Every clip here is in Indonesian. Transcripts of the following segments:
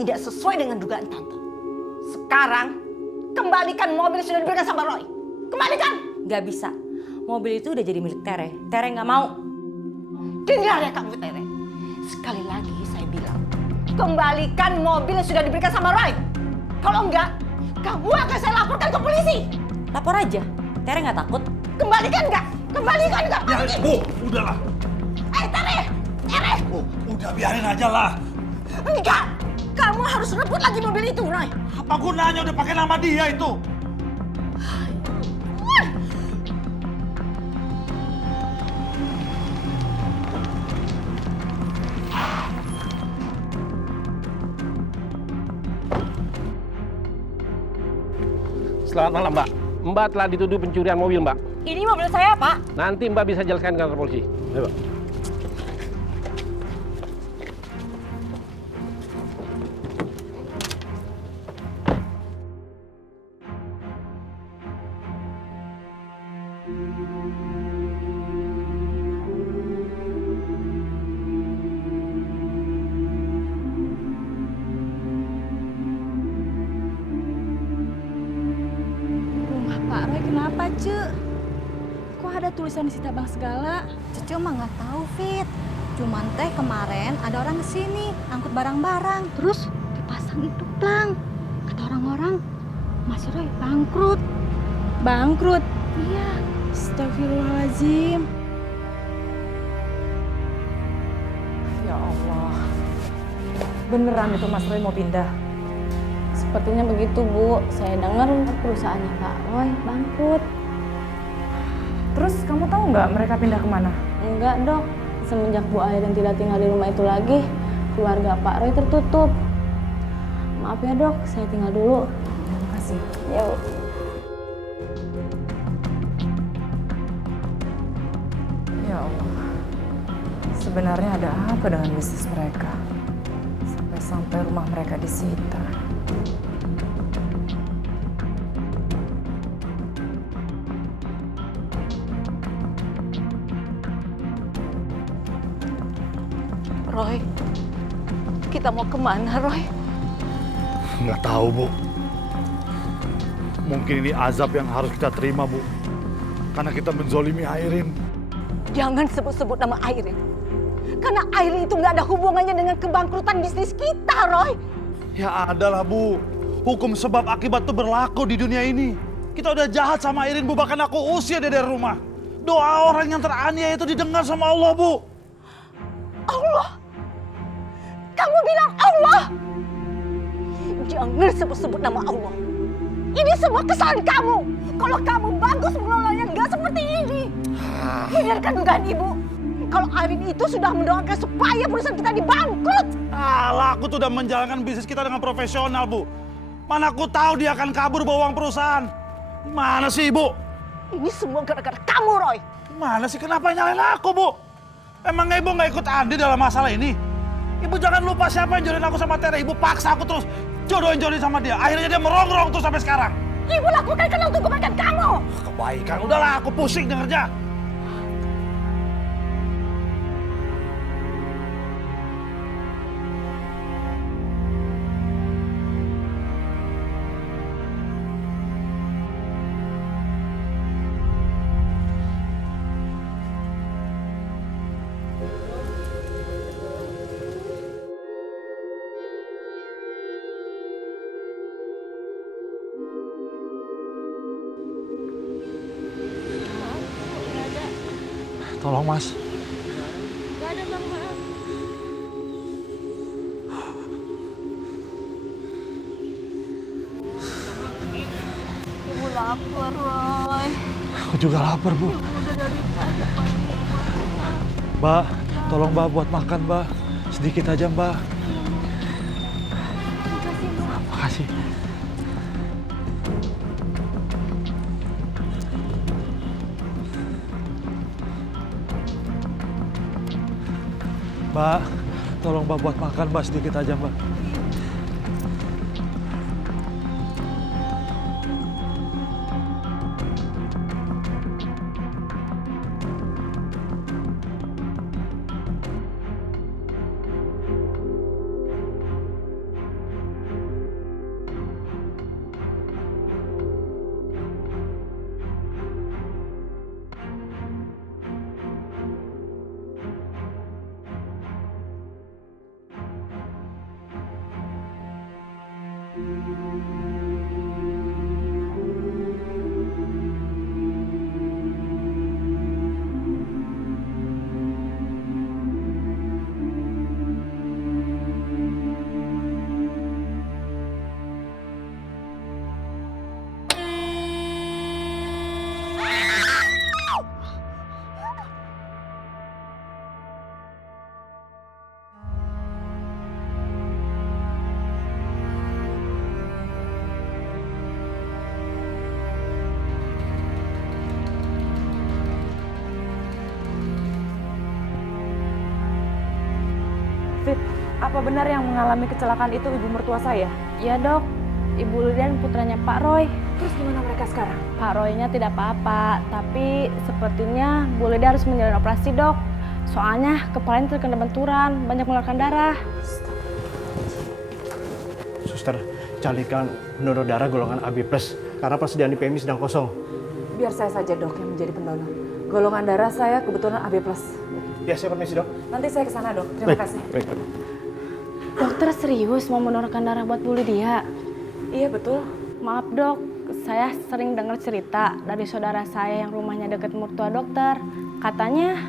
tidak sesuai dengan dugaan tante. Sekarang, kembalikan mobil yang sudah diberikan sama Roy. Kembalikan! Gak bisa. Mobil itu udah jadi milik Tere. Tere gak mau. Dengar ya kamu, Tere. Sekali lagi saya bilang, kembalikan mobil yang sudah diberikan sama Roy. Kalau enggak, kamu akan saya laporkan ke polisi. Lapor aja. Tere gak takut. Kembalikan enggak? Kembalikan enggak? Ya, Bu, udahlah. Tere! Tere! Bu, udah biarin aja lah. Enggak! Kamu harus rebut lagi mobil itu, Roy. Apa gunanya udah pakai nama dia itu? Selamat malam, Mbak. Mbak telah dituduh pencurian mobil, Mbak. Ini mobil saya, Pak. Nanti Mbak bisa jelaskan ke kantor polisi. Ayo, Mbak. Pak Roy kenapa, Cek? Kok ada tulisan di Sita Bank segala? Cucu mah nggak tahu, Fit. Cuman teh kemarin ada orang kesini angkut barang-barang. Terus dipasang itu plang. Kata orang-orang, Mas Roy bangkrut. Bangkrut? Iya. Astagfirullahaladzim. Ya Allah. Beneran itu Mas Roy mau pindah? Sepertinya begitu, Bu. Saya dengar perusahaannya Pak Roy bangkrut. Terus kamu tahu nggak mereka pindah kemana? Enggak, Dok. Semenjak Bu Airin tidak tinggal di rumah itu lagi, keluarga Pak Roy tertutup. Maaf ya, Dok. Saya tinggal dulu. Terima kasih. Ya, Bu. Ya Allah. Sebenarnya ada apa dengan bisnis mereka? Sampai rumah mereka disita. Roy, kita mau kemana, Roy? Nggak tahu, Bu. Mungkin ini azab yang harus kita terima, Bu. Karena kita menzolimi Airin. Jangan sebut-sebut nama Airin. Karena Airin itu nggak ada hubungannya dengan kebangkrutan bisnis kita, Roy. Ya adalah, Bu. Hukum sebab akibat itu berlaku di dunia ini. Kita udah jahat sama Airin, Bu. Bahkan aku usir dia dari rumah. Doa orang yang teraniaya itu didengar sama Allah, Bu. Allah? Kamu bilang Allah? Jangan sebut-sebut nama Allah. Ini semua kesalahan kamu. Kalau kamu bagus mengelolanya nggak seperti ini. Hindarkan dugaan Ibu. Kalau Airin itu sudah mendoakan supaya perusahaan kita dibangkrut. Alah, aku tuh udah menjalankan bisnis kita dengan profesional, Bu. Mana aku tahu dia akan kabur bawa uang perusahaan. Mana sih, Ibu? Ini semua gara-gara kamu, Roy. Mana sih, kenapa nyalain aku, Bu? Emang Ibu nggak ikut andil dalam masalah ini? Ibu jangan lupa siapa yang jodohin aku sama Tere. Ibu paksa aku terus jodohin sama dia. Akhirnya dia merongrong terus sampai sekarang. Ibu lakukan karena untuk kebaikan kamu. Kebaikan, udahlah aku pusing dengernya. Tolong, Mas. Gak ada, Bang, maaf. Ibu lapar, Roy. Aku juga lapar, Bu. Udah dari pagi. Mbak, tolong Mbak buat makan, Mbak. Sedikit aja, Mbak. Makasih, Bu. Makasih. Mbak, tolong Mbak buat makan, Mbak. Sedikit aja, Mbak. Fit, apa benar yang mengalami kecelakaan itu ibu mertua saya? Ya dok, Ibu Lydia dan putranya Pak Roy. Terus gimana mereka sekarang? Pak Roy-nya tidak apa-apa, tapi sepertinya Bu Lydia harus menjalani operasi dok. Soalnya kepalanya terkena benturan, banyak mengeluarkan darah. Suster, carikan pendonor darah golongan AB+, karena persediaan di PMI sedang kosong. Biar saya saja dok yang menjadi pendonor. Golongan darah saya kebetulan AB+. Ya, saya permisi dok. Nanti saya ke sana dok. Terima kasih. Baik, dok. Dokter serius mau mendonorkan darah buat Bu Lydia? Iya betul. Maaf dok, saya sering dengar cerita dari saudara saya yang rumahnya dekat mertua dokter. Katanya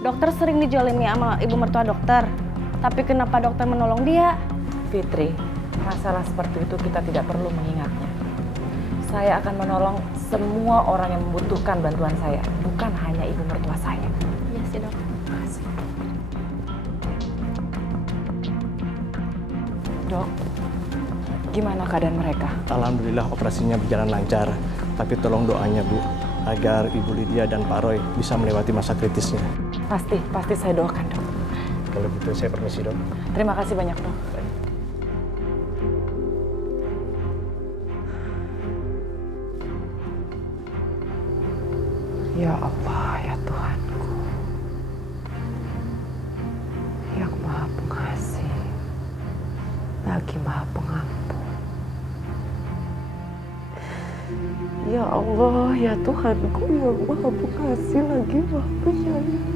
dokter sering dijolimi sama ibu mertua dokter. Tapi kenapa dokter menolong dia? Fitri, masalah seperti itu kita tidak perlu mengingatnya. Saya akan menolong semua orang yang membutuhkan bantuan saya, bukan hanya ibu mertua saya. Iya sih dok. Makasih. Dok, gimana keadaan mereka? Alhamdulillah operasinya berjalan lancar. Tapi tolong doanya Bu, agar Ibu Lydia dan Pak Roy bisa melewati masa kritisnya. Pasti saya doakan dok. Kalau gitu saya permisi dok. Terima kasih banyak dok. Ya Allah, ya Tuhanku, yang Maha Pengasih, lagi Maha Pengampun. Ya Allah, ya Tuhanku, yang Maha Pengasih, lagi Maha Penyayang.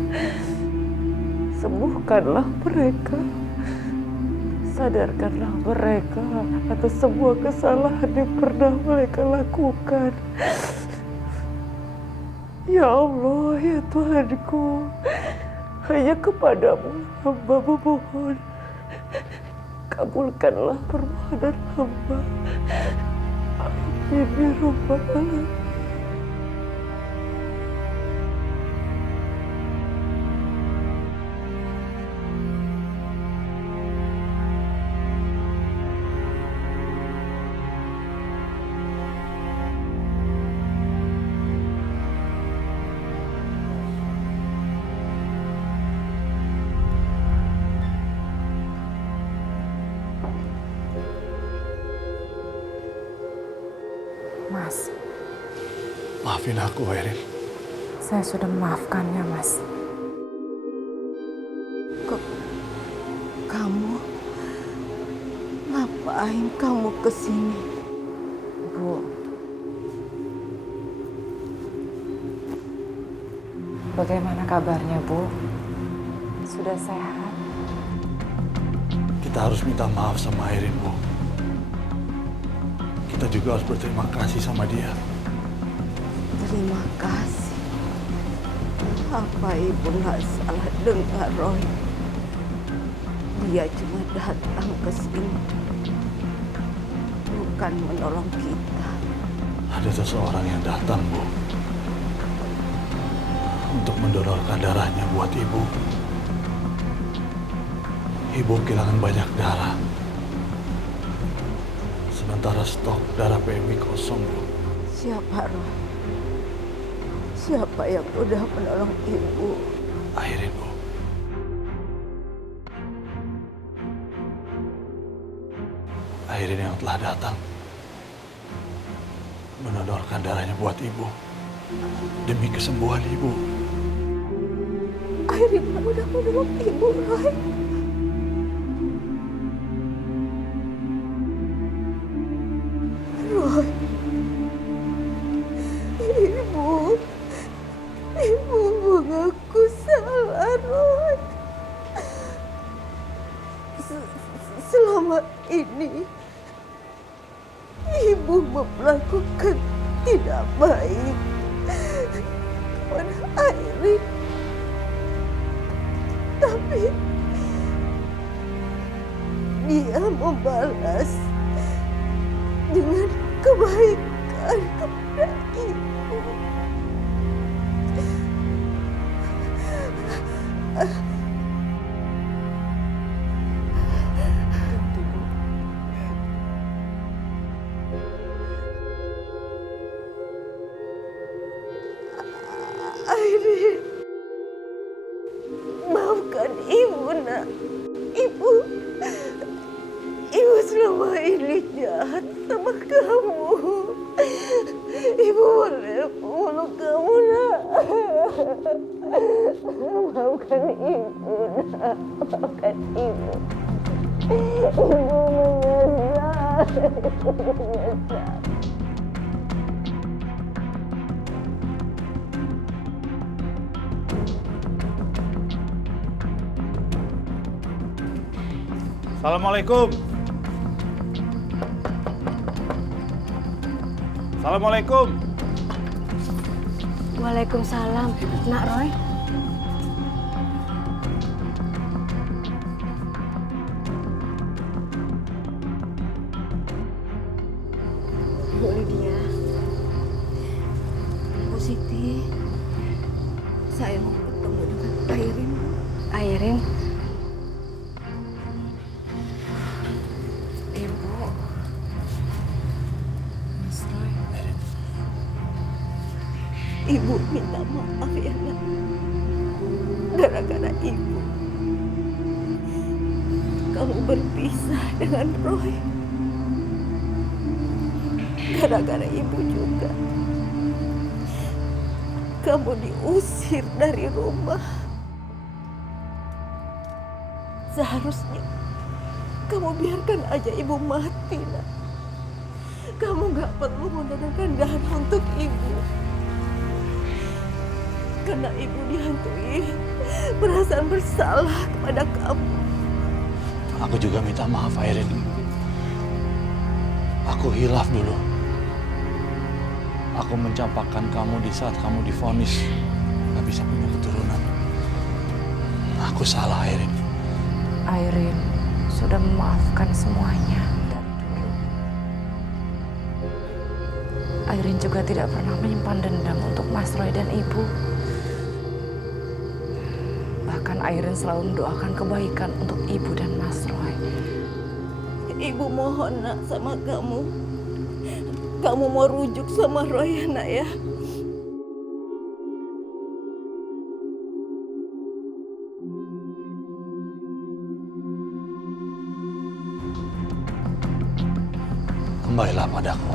Sembuhkanlah mereka, sadarkanlah mereka atas semua kesalahan yang pernah mereka lakukan. Ya Allah, ya Tuhanku, hanya kepadamu hamba memohon. Kabulkanlah permohonan hamba. Amin ya Rabbal Alamin. Mas, Maafin aku, Erin. saya sudah memaafkannya, Mas. Kamu ngapain kamu kesini? Bu, bagaimana kabarnya, Bu? Sudah sehat? Kita harus minta maaf sama Erin, Bu. Kita juga harus berterima kasih sama dia. Terima kasih. Apa ibu nggak salah dengar, Roy? Dia cuma datang ke sini, bukan menolong kita. Ada seseorang yang datang, Bu, untuk mendonorkan darahnya buat Ibu. Ibu kehilangan banyak darah. Sementara stok darah PMI kosong, Bu. Siapa, Roy? Siapa yang udah menolong ibu? Airin, Bu. Airin yang telah datang mendonorkan darahnya buat Ibu demi kesembuhan Ibu. Airin yang udah menolong ibu, Roy. Roy. Ibu mengaku salah, Roy. Selama ini ibu melakukan tidak baik pada Airin. Tapi dia membalas dengan kebaikan kepada ibu. Airin, maafkan ibu, nak. Ibu selama ini jahat sama kamu. Ibu boleh peluk kamu, nak. Maafkan ibu, nak. Maafkan ibu. Ibu menyesal. Ibu menyesal. Assalamualaikum. Assalamualaikum. Waalaikumsalam. Nak Roy. Bu Lydia, Bu Siti, saya mau bertemu dengan Airin. Airin. Ibu. Mas Roy. Ibu minta maaf ya, nak. Gara-gara ibu, kamu berpisah dengan Roy. Gara-gara ibu juga, kamu diusir dari rumah. Seharusnya kamu biarkan aja ibu mati, nak. Kamu gak perlu mendonorkan darah untuk ibu. Karena ibu dihantui perasaan bersalah kepada kamu. Aku juga minta maaf, Airin. Aku hilaf dulu. Aku mencampakkan kamu di saat kamu divonis gak bisa punya keturunan. Aku salah, Airin. Airin sudah memaafkan semuanya dari dulu. Airin juga tidak pernah menyimpan dendam untuk Mas Roy dan Ibu. Bahkan Airin selalu mendoakan kebaikan untuk Ibu dan Mas Roy. Ibu mohon, nak, sama kamu. Kamu mau rujuk sama Roy ya, nak, ya? Kembalilah padaku.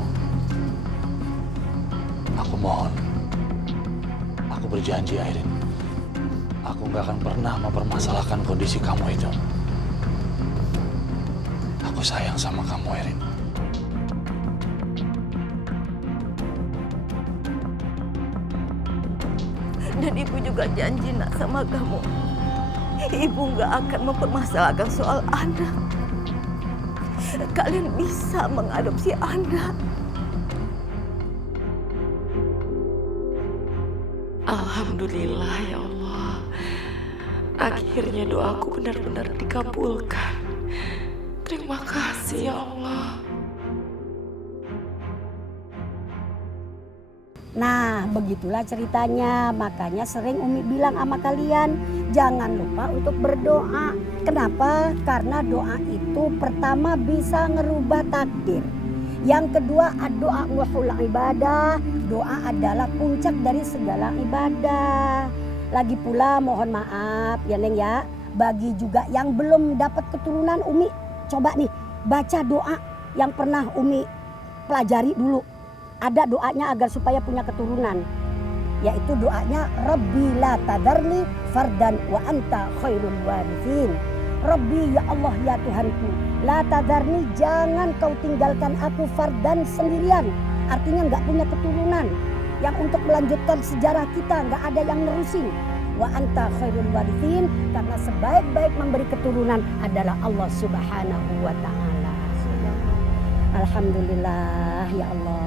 Aku mohon. Aku berjanji, Airin. Aku gak akan pernah mempermasalahkan kondisi kamu itu. Aku sayang sama kamu, Airin. Dan ibu juga janji, nak, sama kamu. Ibu gak akan mempermasalahkan soal anak. Kalian bisa mengadopsi anak. Alhamdulillah ya Allah. Akhirnya doaku benar-benar dikabulkan. Terima kasih ya Allah. Nah, begitulah ceritanya. Makanya sering Umi bilang sama kalian, jangan lupa untuk berdoa. Kenapa? Karena doa itu pertama bisa ngerubah takdir. Yang kedua, doa muhul ibadah. Doa adalah puncak dari segala ibadah. Lagi pula mohon maaf ya Neng ya, bagi juga yang belum dapat keturunan, Umi coba nih baca doa yang pernah Umi pelajari dulu. Ada doanya agar supaya punya keturunan, yaitu doanya Rabbi la tadarni fardan wa anta khairul warithin. Rabbi, ya Allah ya Tuhanku, la tadarni, jangan kau tinggalkan aku fardan sendirian, artinya nggak punya keturunan yang untuk melanjutkan sejarah kita, nggak ada yang nerusin. Wa anta khairul warithin, karena sebaik-baik memberi keturunan adalah Allah Subhanahu wa Ta'ala. Alhamdulillah ya Allah.